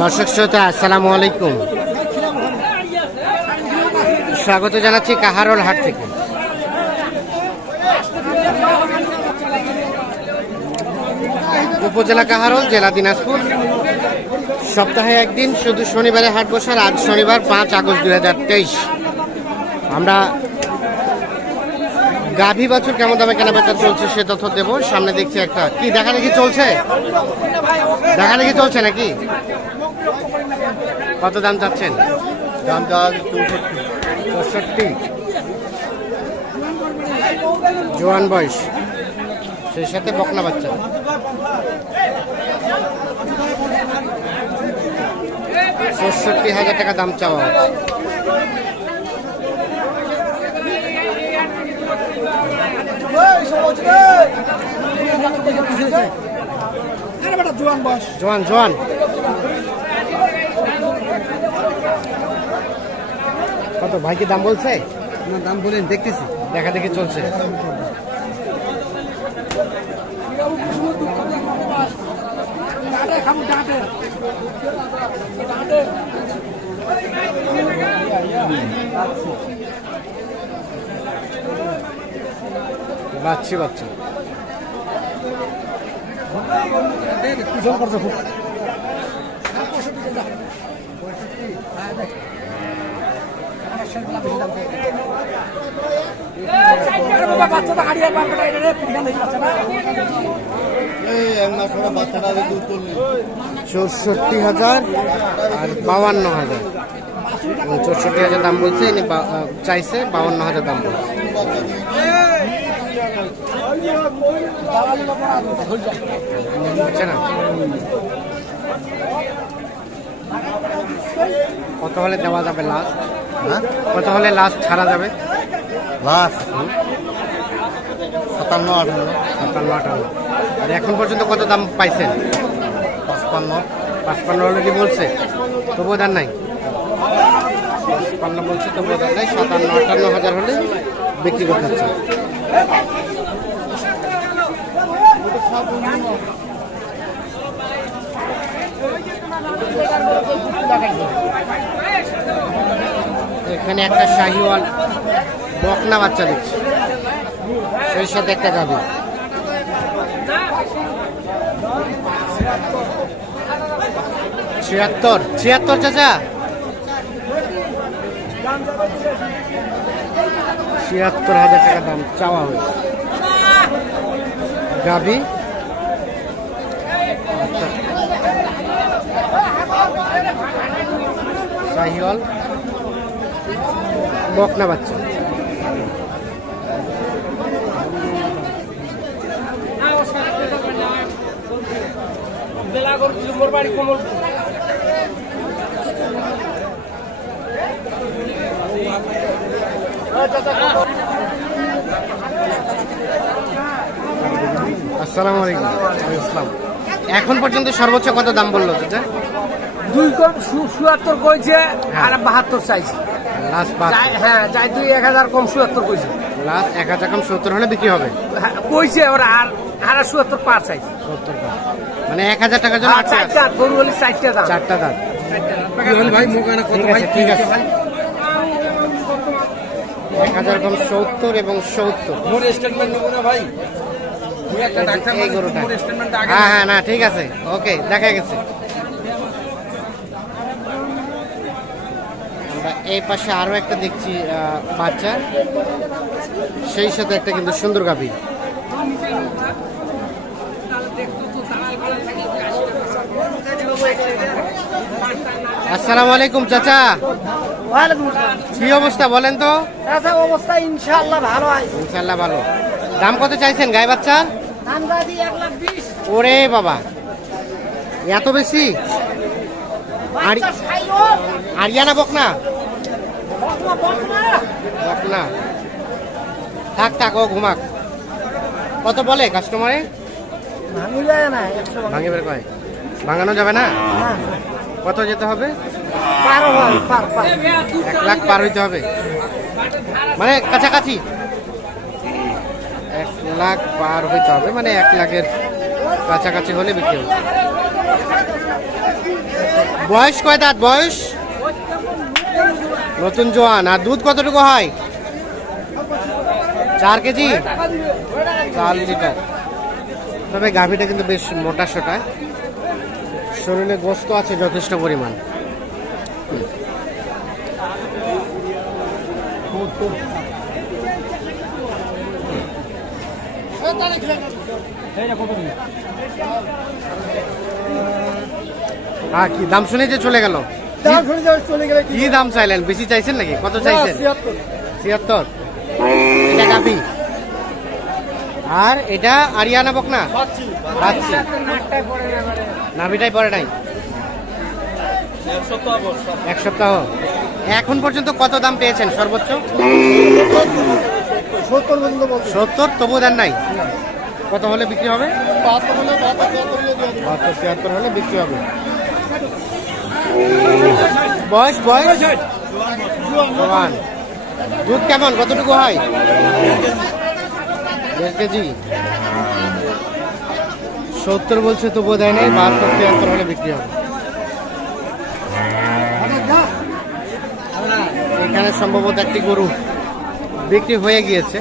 দর্শক শ্রোতা আসসালামু আলাইকুম, স্বাগত জানাচ্ছি কাহারোল হাট থেকে। উপজেলা কাহারোল, জেলা দিনাজপুর। সপ্তাহে একদিন, শুধু শনিবারে হাট বসার। আজ শনিবার 5 আগস্ট 2023। আমরা গাভী বাছুর কেমন দামে কেনা বেচা চলছে সে তথ্য দেবো। সামনে দেখছি একটা কি দেখা দেখি চলছে, নাকি? কত দাম চাচ্ছেন? দাম 64। জোয়ান বয়স, সেই সাথে বকনা বাচ্চা। 64,000 টাকা দাম চাওয়া হচ্ছে। জোয়ান কত ভাই কি দাম বলছে? দাম বলেন, দেখতেছি, দেখা দেখি চলছে। বাচ্চা বাচ্চাটা 64,000 আর 52,000। 64,000 দাম বলছে, চাইছে 52,000 দাম বলছে। না কত হলে দেওয়া যাবে লাস্ট? কত হলে লাস্ট ছাড়া যাবে? লাস্ট 57, 58। আর এখন পর্যন্ত কত দাম পাইছেন? 55 অলরেডি বলছে, তবুও দাম নাই। 55 বলছে, তবুও দাম নাই। 57-58,000 হলে বিক্রি করতে হচ্ছে। এখানে একটা শাহিওয়াল বকনা বাচ্চা দিচ্ছে, সেই সাথে একটা গাভী। 76 চাচা, 76,000 টাকা দাম চাওয়া হয়েছে। গাভী শাহিওয়াল বকনা বাচ্চা। আসসালামু আলাইকুম। আসসালাম। এখন পর্যন্ত সর্বোচ্চ কত দাম বললো চাচা? 2 কইছে আর 72 চাইছে। লাস্ট হ্যাঁ, যাই 1,000 কম 70 কইছে। লাস্ট 1,000 কম 70 হলে বিক্রি হবে কইছে। আর 70 পার চাইছে। 70 মানে 1,000 টাকার জন্য 4টা গরু হলে 4টা দাম। 4টা দাম ভাই মোকানা কত ভাই? ঠিক আছে। 1,000 কম 70 এবং 70। মোর স্টেটমেন্ট নেব না ভাই, একটা ডাক্তার এই গরুটা। মোর স্টেটমেন্ট আগে। হ্যাঁ, না ঠিক আছে, ওকে, দেখা গেছে। আমরা এই পাশে আরো একটা দেখছি বাচ্চা, সেই সাথে একটা কিন্তু সুন্দর গাভী। আসসালামু আলাইকুম চাচা। কি অবস্থা বলেন তো? অবস্থা ইনশাআল্লাহ ভালো। ইনশাআল্লাহ ভালো। দাম কত চাইছেন গাই বাচ্চার? ওরে বাবা, এত বেশি? আরিয়ানা বকনা? বকনা থাক, ও ঘুমাক। কত বলে কাস্টমারে? ভাঙে বের কয়, ভাঙানো যাবে না। কত যেতে হবে? 1 লাখ পার হইতে হবে, মানে কাছাকাছি 1 লাখ পার হইতে হবে, মানে 1 লাখের কাছাকাছি হলে বিক্রি হবে। বয়স কয় দাঁত? বয়স নতুন জোয়ান। আর দুধ কতটুকু হয়? 4 কেজি, 4 লিটার। তবে গাভীটা কিন্তু বেশ মোটা সোটা, শরীরে গোস্ত আছে যথেষ্ট পরিমাণ। হ্যাঁ, কি দাম শুনে যে চলে গেল? কি দাম চাইলেন? বেশি চাইছেন নাকি? কত চাইছেন? 76। এটা গাভী। আর এটা আরিয়ানা বকনা? আচ্ছা, নাভিটাই পরে নাই। 1 সপ্তাহ। এখন পর্যন্ত কত দাম পেয়েছেন সর্বোচ্চ? 70। তবু দেন নাই? কত হলে বিক্রি হবে? 72-73 হলে বিক্রি হবে। বয়স জওয়ান। দুধ কেমন? কতটুকু হয়? 1.5 কেজি। 70 বলছে, তবুও দেয় নাই। 72-73 হলে বিক্রি হবে। এখানে সম্ভবত একটি গরু বিক্রি হয়ে গিয়েছে।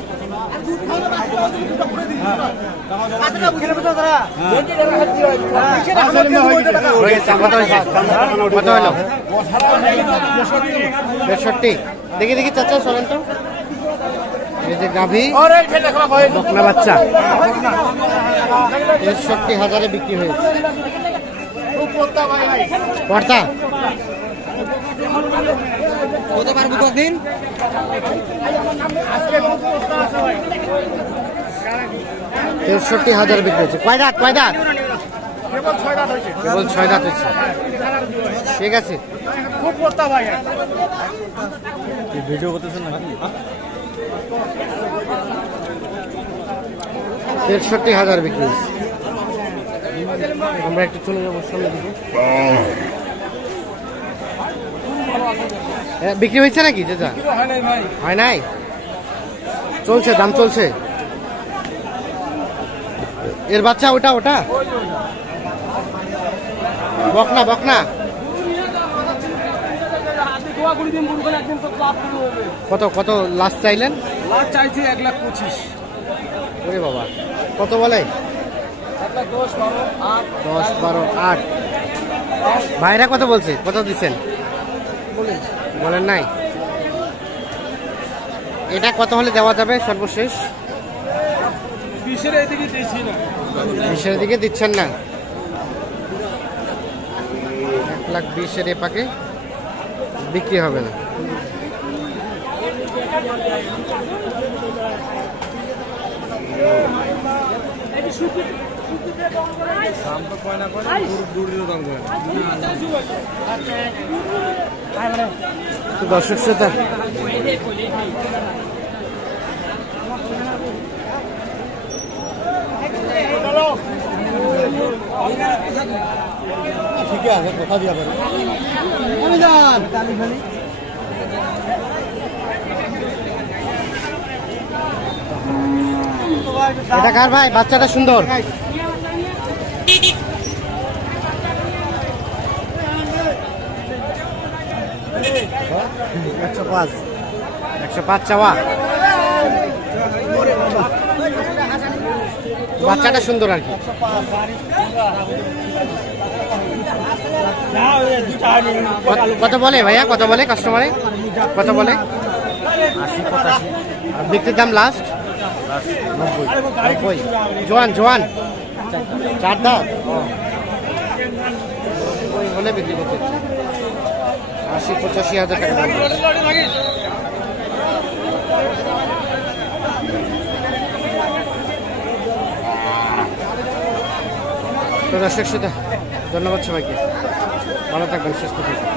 কত হলো? 63। দেখি চাচা, চলেন তো। এই যে গাভী বকনা বাচ্চা 63,000 বিক্রি হয়েছে। পর্দা কত পারবো কদিন? 63,000 বিক্রি হয়েছে। কয় দাঁত? কেবল 6 দাঁত হচ্ছে। ঠিক আছে। ভিডিও করতেছেন না? 63,000 বিক্রি হয়েছে। আমরা একটু চলে যাবো সামনে দিকে। বিক্রি হয়েছে নাকি চাচা? হয় নাই। চলছে, দাম চলছে। এর বাচ্চা ওটা বকনা কত লাস্ট চাইলেন? চাইছি 1,25,000। ওরে বাবা, কত বলে? 10, 12, 8। ভাইরা কত বলছে? কত দিচ্ছেন? বলেন নাই। এটা কত হলে দেওয়া যাবে সর্বশেষ? 20-এর দিকে দিচ্ছেন না? 1,20,000 এ পাকে বিক্রি হবে না। তো দর্শক শ্রোতা, ঠিকই আছে, কথা দিয়া পারে। এটা কার ভাই? বাচ্চাটা সুন্দর। একশো পাঁচ চাওয়া। বাচ্চাটা সুন্দর আর কি। কত বলে ভাইয়া? কত বলে কাস্টমারে? কত বলে? 80-85। আর বিক্রির দাম লাস্ট 90। জোয়ান 4 দাম হলে বিক্রি করতে 80-85,000 টাকা দাম। তো দর্শক শ্রোতা, ধন্যবাদ সবাইকে। ভালো থাকবেন, সুস্থ থাকবেন।